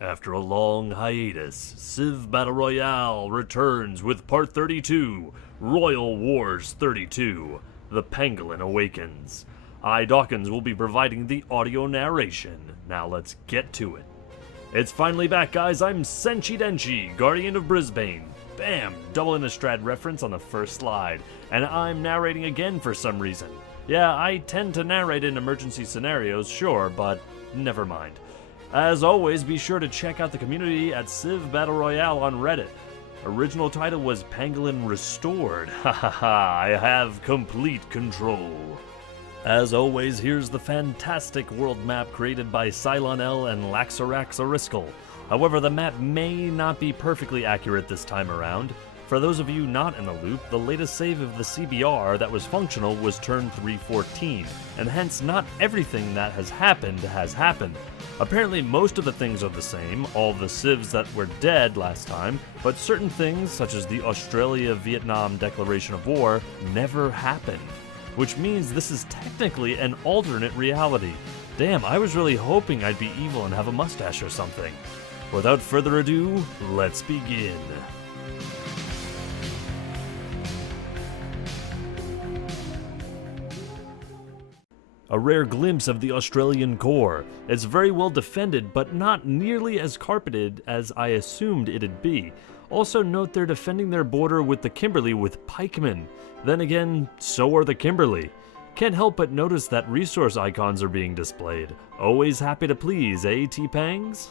After a long hiatus, Civ Battle Royale returns with Part 32, Royal Wars 32, The Pangolin Awakens. I, Dawkinzz, will be providing the audio narration. Now let's get to it. It's finally back, guys. I'm Senshi Denshi, Guardian of Brisbane. Bam! Double Innistrad reference on the first slide. And I'm narrating again for some reason. Yeah, I tend to narrate in emergency scenarios, sure, but never mind. As always, be sure to check out the community at Civ Battle Royale on Reddit. Original title was Pangolin Restored. Hahaha, I have complete control. As always, here's the fantastic world map created by Cylon L and Laxarax Oriskal. However, the map may not be perfectly accurate this time around. For those of you not in the loop, the latest save of the CBR that was functional was turn 314, and hence not everything that has happened has happened. Apparently most of the things are the same, all the civs that were dead last time, but certain things, such as the Australia-Vietnam Declaration of War, never happened. Which means this is technically an alternate reality. Damn, I was really hoping I'd be evil and have a mustache or something. Without further ado, let's begin. A rare glimpse of the Australian core. It's very well defended, but not nearly as carpeted as I assumed it'd be. Also note they're defending their border with the Kimberley with pikemen. Then again, so are the Kimberley. Can't help but notice that resource icons are being displayed. Always happy to please, eh, TPangolin?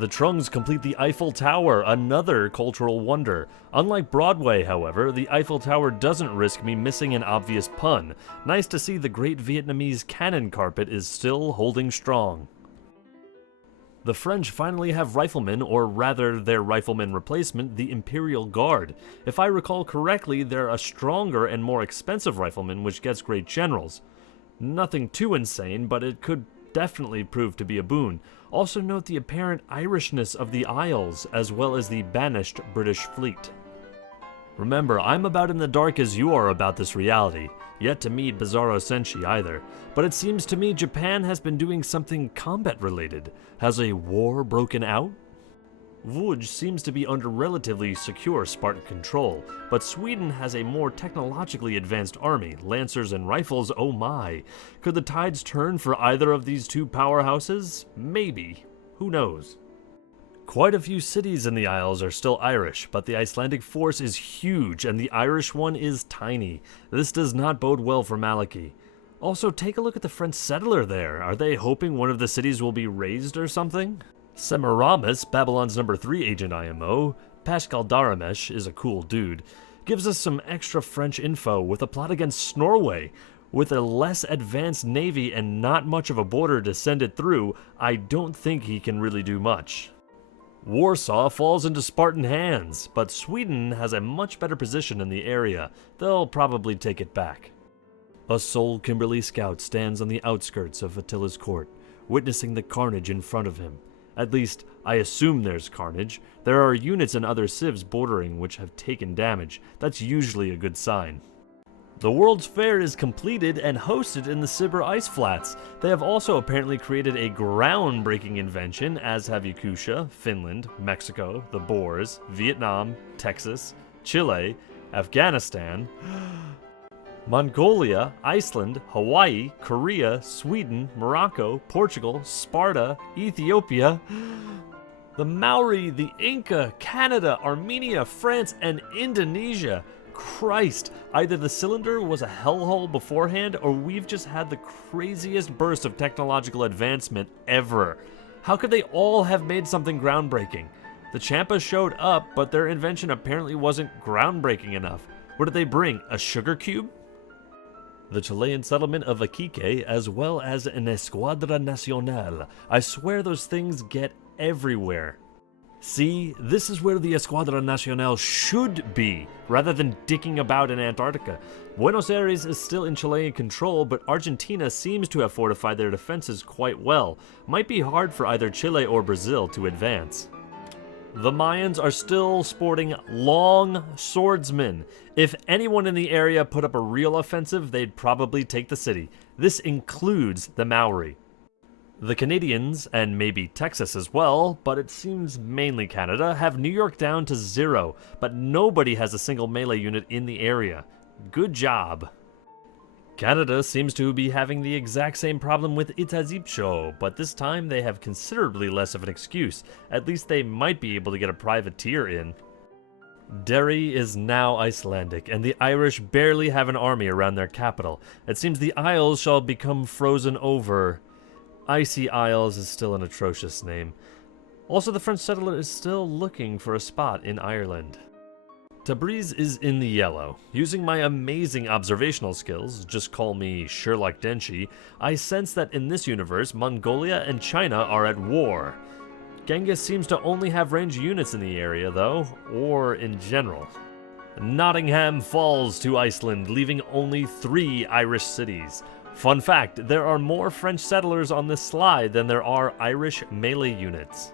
The Trungs complete the Eiffel Tower, another cultural wonder. Unlike Broadway, however, the Eiffel Tower doesn't risk me missing an obvious pun. Nice to see the great Vietnamese cannon carpet is still holding strong. The French finally have riflemen, or rather their rifleman replacement, the Imperial Guard. If I recall correctly, they're a stronger and more expensive rifleman which gets great generals. Nothing too insane, but it could definitely prove to be a boon. Also note the apparent Irishness of the Isles, as well as the banished British fleet. Remember, I'm about in the dark as you are about this reality. Yet to meet Bizarro Senshi either. But it seems to me Japan has been doing something combat related. Has a war broken out? Vuj seems to be under relatively secure Spartan control, but Sweden has a more technologically advanced army, lancers and rifles, oh my. Could the tides turn for either of these two powerhouses? Maybe. Who knows? Quite a few cities in the Isles are still Irish, but the Icelandic force is huge and the Irish one is tiny. This does not bode well for Maliki. Also, take a look at the French settler there. Are they hoping one of the cities will be razed or something? Semiramis, Babylon's number 3 agent IMO, Pascal Daramesh is a cool dude, gives us some extra French info with a plot against Norway. With a less advanced navy and not much of a border to send it through, I don't think he can really do much. Warsaw falls into Spartan hands, but Sweden has a much better position in the area. They'll probably take it back. A sole Kimberley scout stands on the outskirts of Attila's court, witnessing the carnage in front of him. At least, I assume there's carnage. There are units and other civs bordering which have taken damage. That's usually a good sign. The World's Fair is completed and hosted in the Sibir Ice Flats. They have also apparently created a groundbreaking invention, as have Yakutia, Finland, Mexico, the Boers, Vietnam, Texas, Chile, Afghanistan, Mongolia, Iceland, Hawaii, Korea, Sweden, Morocco, Portugal, Sparta, Ethiopia, the Maori, the Inca, Canada, Armenia, France, and Indonesia. Christ, either the cylinder was a hellhole beforehand or we've just had the craziest burst of technological advancement ever. How could they all have made something groundbreaking? The Champa showed up, but their invention apparently wasn't groundbreaking enough. What did they bring, a sugar cube? The Chilean settlement of Iquique, as well as an Escuadra Nacional. I swear those things get everywhere. See, this is where the Escuadra Nacional should be, rather than dicking about in Antarctica. Buenos Aires is still in Chilean control, but Argentina seems to have fortified their defenses quite well. Might be hard for either Chile or Brazil to advance. The Mayans are still sporting long swordsmen. If anyone in the area put up a real offensive, they'd probably take the city. This includes the Maori. The Canadians, and maybe Texas as well, but it seems mainly Canada, have New York down to 0, but nobody has a single melee unit in the area. Good job. Canada seems to be having the exact same problem with XXXII, but this time they have considerably less of an excuse. At least they might be able to get a privateer in. Derry is now Icelandic, and the Irish barely have an army around their capital. It seems the Isles shall become frozen over. Icy Isles is still an atrocious name. Also, the French settler is still looking for a spot in Ireland. Tabriz is in the yellow. Using my amazing observational skills, just call me Sherlock Denshi, I sense that in this universe, Mongolia and China are at war. Genghis seems to only have ranged units in the area though, or in general. Nottingham falls to Iceland, leaving only 3 Irish cities. Fun fact, there are more French settlers on this slide than there are Irish melee units.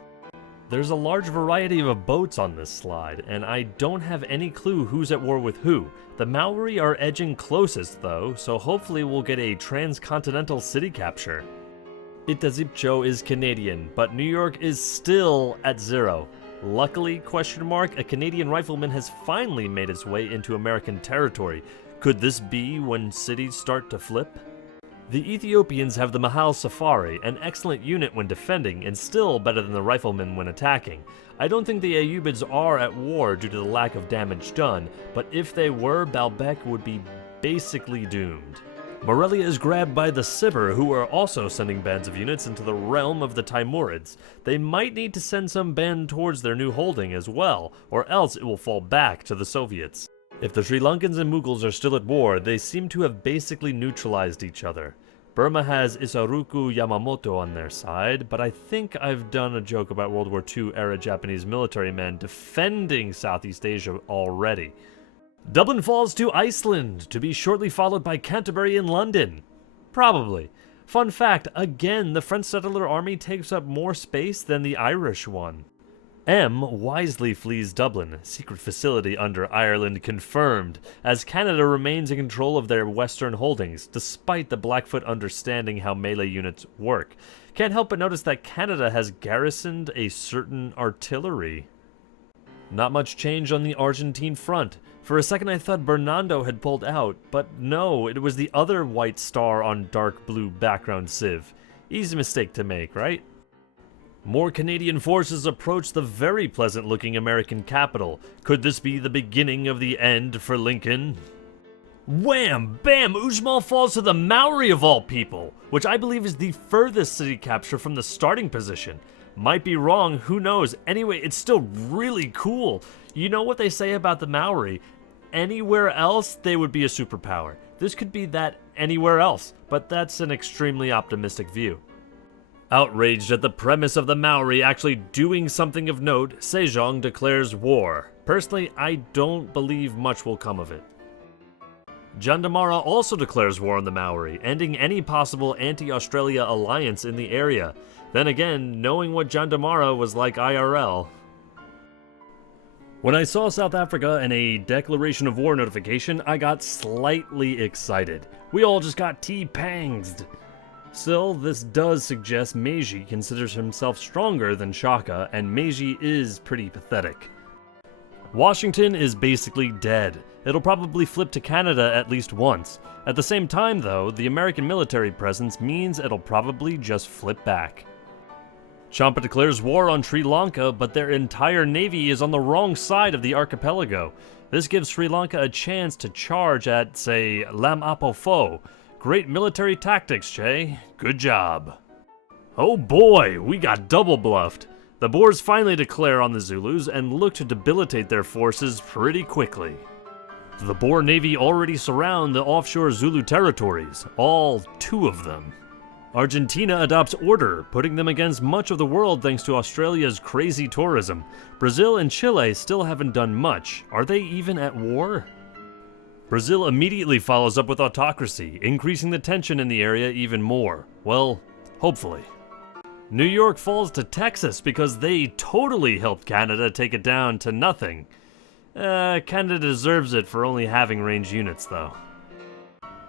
There's a large variety of boats on this slide, and I don't have any clue who's at war with who. The Maori are edging closest though, so hopefully we'll get a transcontinental city capture. XXXII is Canadian, but New York is still at 0. Luckily, a Canadian rifleman has finally made its way into American territory. Could this be when cities start to flip? The Ethiopians have the Mahal Safari, an excellent unit when defending, and still better than the riflemen when attacking. I don't think the Ayyubids are at war due to the lack of damage done, but if they were, Baalbek would be basically doomed. Morelia is grabbed by the Sibir, who are also sending bands of units into the realm of the Timurids. They might need to send some band towards their new holding as well, or else it will fall back to the Soviets. If the Sri Lankans and Mughals are still at war, they seem to have basically neutralized each other. Burma has Isaruku Yamamoto on their side, but I think I've done a joke about World War II-era Japanese military men defending Southeast Asia already. Dublin falls to Iceland, to be shortly followed by Canterbury and London. Probably. Fun fact, again, the French settler army takes up more space than the Irish one. M wisely flees Dublin, secret facility under Ireland confirmed, as Canada remains in control of their western holdings, despite the Blackfoot understanding how melee units work. Can't help but notice that Canada has garrisoned a certain artillery. Not much change on the Argentine front. For a second I thought Bernardo had pulled out, but no, it was the other white star on dark blue background civ. Easy mistake to make, right? More Canadian forces approach the very pleasant-looking American capital. Could this be the beginning of the end for Lincoln? Wham! Bam! Ujmal falls to the Maori of all people, which I believe is the furthest city capture from the starting position. Might be wrong, who knows? Anyway, it's still really cool. You know what they say about the Maori? Anywhere else, they would be a superpower. This could be that anywhere else, but that's an extremely optimistic view. Outraged at the premise of the Maori actually doing something of note, Sejong declares war. Personally, I don't believe much will come of it. Jandamara also declares war on the Maori, ending any possible anti-Australia alliance in the area. Then again, knowing what Jandamara was like IRL. When I saw South Africa and a declaration of war notification, I got slightly excited. We all just got TPangolin. Still, this does suggest Meiji considers himself stronger than Shaka, and Meiji is pretty pathetic. Washington is basically dead. It'll probably flip to Canada at least once. At the same time though, the American military presence means it'll probably just flip back. Champa declares war on Sri Lanka, but their entire navy is on the wrong side of the archipelago. This gives Sri Lanka a chance to charge at, say, Lam Apo Fo. Great military tactics, Che. Good job. Oh boy, we got double bluffed. The Boers finally declare on the Zulus and look to debilitate their forces pretty quickly. The Boer Navy already surround the offshore Zulu territories, all 2 of them. Argentina adopts order, putting them against much of the world thanks to Australia's crazy tourism. Brazil and Chile still haven't done much. Are they even at war? Brazil immediately follows up with autocracy, increasing the tension in the area even more. Well, hopefully. New York falls to Texas because they totally helped Canada take it down to nothing. Canada deserves it for only having ranged units, though.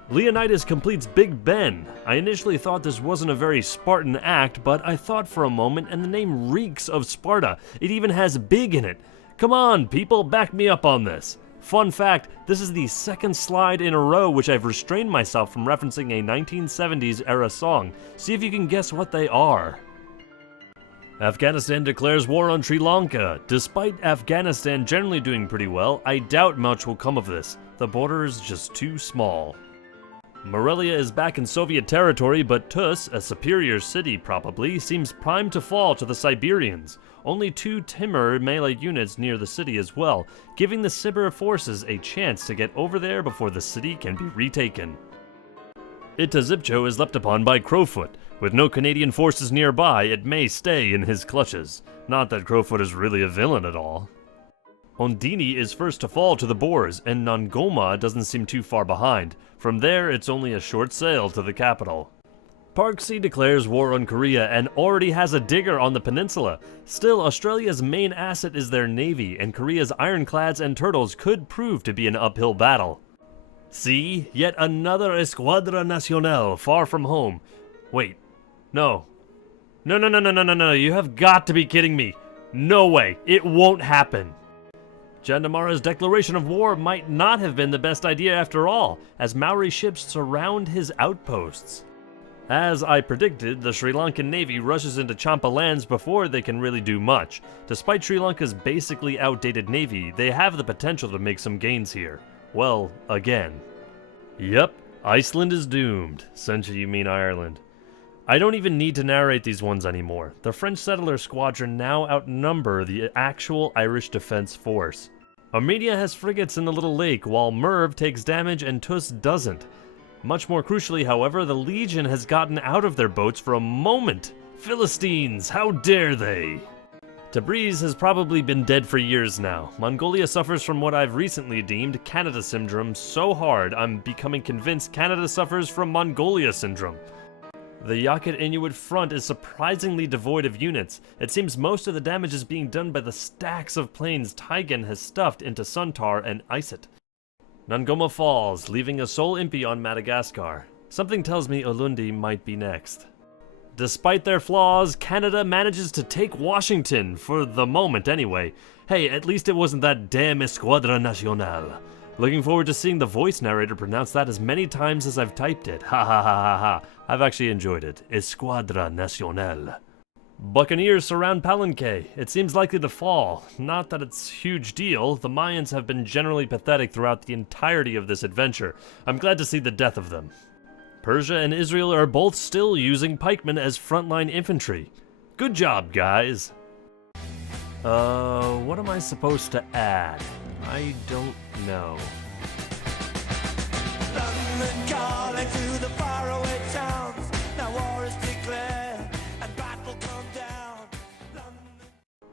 Leonidas completes Big Ben. I initially thought this wasn't a very Spartan act, but I thought for a moment and the name reeks of Sparta. It even has big in it. Come on, people, back me up on this. Fun fact, this is the second slide in a row which I've restrained myself from referencing a 1970s era song. See if you can guess what they are. Afghanistan declares war on Sri Lanka. Despite Afghanistan generally doing pretty well, I doubt much will come of this. The border is just too small. Morelia is back in Soviet territory, but Tus, a superior city probably, seems primed to fall to the Siberians. Only 2 Timur melee units near the city as well, giving the Sibir forces a chance to get over there before the city can be retaken. Itazipcho is leapt upon by Crowfoot. With no Canadian forces nearby, it may stay in his clutches. Not that Crowfoot is really a villain at all. Ondini is first to fall to the Boers, and Nongoma doesn't seem too far behind. From there, it's only a short sail to the capital. Parksea declares war on Korea and already has a digger on the peninsula. Still, Australia's main asset is their navy, and Korea's ironclads and turtles could prove to be an uphill battle. See? Yet another Escuadra Nacional far from home. Wait. No. No, you have got to be kidding me. No way. It won't happen. Jandamara's declaration of war might not have been the best idea after all, as Maori ships surround his outposts. As I predicted, the Sri Lankan Navy rushes into Champa lands before they can really do much. Despite Sri Lanka's basically outdated navy, they have the potential to make some gains here. Well, again. Yep, Iceland is doomed. Essentially, you mean Ireland. I don't even need to narrate these ones anymore. The French settler squadron now outnumber the actual Irish defense force. Armenia has frigates in the little lake, while Merv takes damage and Tus doesn't. Much more crucially, however, the Legion has gotten out of their boats for a moment. Philistines, how dare they! Tabriz has probably been dead for years now. Mongolia suffers from what I've recently deemed Canada syndrome so hard I'm becoming convinced Canada suffers from Mongolia syndrome. The Yakut Inuit front is surprisingly devoid of units. It seems most of the damage is being done by the stacks of planes Taigen has stuffed into Suntar and Isit. Nongoma falls, leaving a sole impi on Madagascar. Something tells me Ulundi might be next. Despite their flaws, Canada manages to take Washington, for the moment anyway. Hey, at least it wasn't that damn Escuadra Nacional. Looking forward to seeing the voice narrator pronounce that as many times as I've typed it. Ha ha ha ha ha. I've actually enjoyed it. Escuadra Nacional. Buccaneers surround Palenque. It seems likely to fall. Not that it's a huge deal. The Mayans have been generally pathetic throughout the entirety of this adventure. I'm glad to see the death of them. Persia and Israel are both still using pikemen as frontline infantry. Good job, guys. What am I supposed to add? I don't know. London calling to the faraway towns. Now war is declared and battle come down.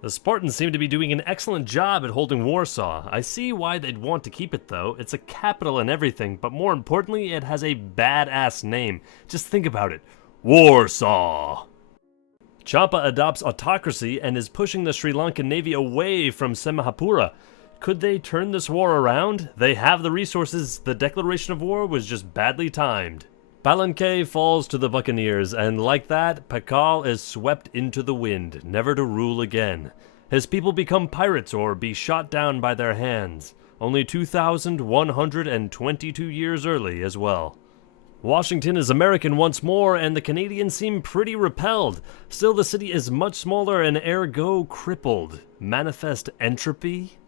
The Spartans seem to be doing an excellent job at holding Warsaw. I see why they'd want to keep it though. It's a capital and everything, but more importantly, it has a badass name. Just think about it. Warsaw! Champa adopts autocracy and is pushing the Sri Lankan Navy away from Semahapura. Could they turn this war around? They have the resources. The declaration of war was just badly timed. Palenque falls to the Buccaneers, and like that, Pakal is swept into the wind, never to rule again. His people become pirates or be shot down by their hands. Only 2,122 years early as well. Washington is American once more, and the Canadians seem pretty repelled. Still, the city is much smaller and ergo crippled. Manifest entropy?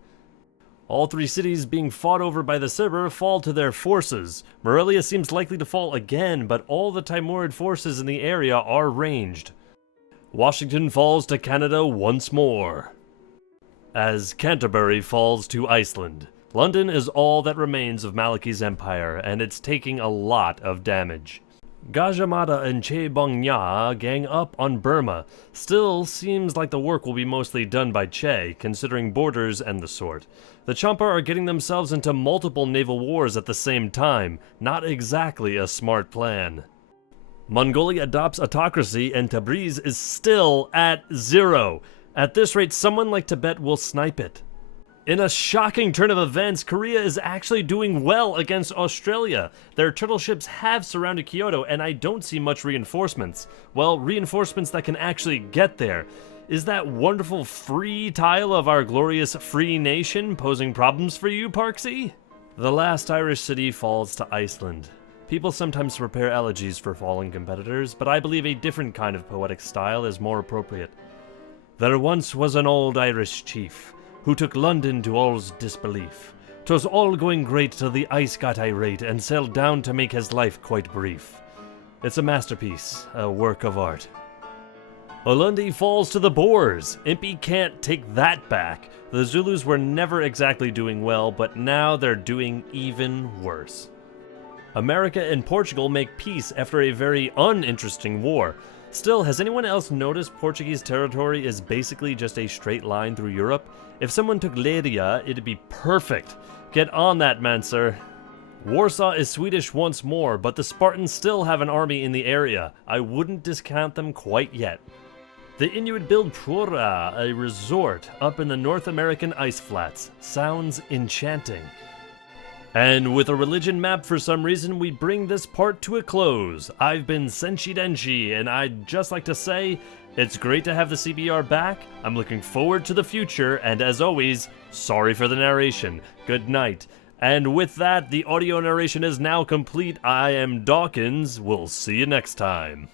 All 3 cities being fought over by the Sibir fall to their forces. Morelia seems likely to fall again, but all the Timurid forces in the area are ranged. Washington falls to Canada once more. As Canterbury falls to Iceland. London is all that remains of Malachi's empire, and it's taking a lot of damage. Gajamada and Che Bongnya gang up on Burma. Still, seems like the work will be mostly done by Che, considering borders and the sort. The Champa are getting themselves into multiple naval wars at the same time. Not exactly a smart plan. Mongolia adopts autocracy, and Tabriz is still at 0. At this rate, someone like Tibet will snipe it. In a shocking turn of events, Korea is actually doing well against Australia. Their turtle ships have surrounded Kyoto, and I don't see much reinforcements. Well, reinforcements that can actually get there. Is that wonderful free tile of our glorious free nation posing problems for you, Parksy? The last Irish city falls to Iceland. People sometimes prepare elegies for fallen competitors, but I believe a different kind of poetic style is more appropriate. There once was an old Irish chief, who took London to all's disbelief. 'Twas all going great till the ice got irate and sailed down to make his life quite brief. It's a masterpiece, a work of art. Ulundi falls to the Boers. Impy can't take that back. The Zulus were never exactly doing well, but now they're doing even worse. America and Portugal make peace after a very uninteresting war. Still, has anyone else noticed Portuguese territory is basically just a straight line through Europe? If someone took Leiria, it'd be perfect. Get on that, man, sir. Warsaw is Swedish once more, but the Spartans still have an army in the area. I wouldn't discount them quite yet. The Inuit build Pura, a resort up in the North American ice flats. Sounds enchanting. And with a religion map, for some reason, we bring this part to a close. I've been Senshi Denshi, and I'd just like to say, it's great to have the CBR back. I'm looking forward to the future, and as always, sorry for the narration. Good night. And with that, the audio narration is now complete. I am Dawkinzz. We'll see you next time.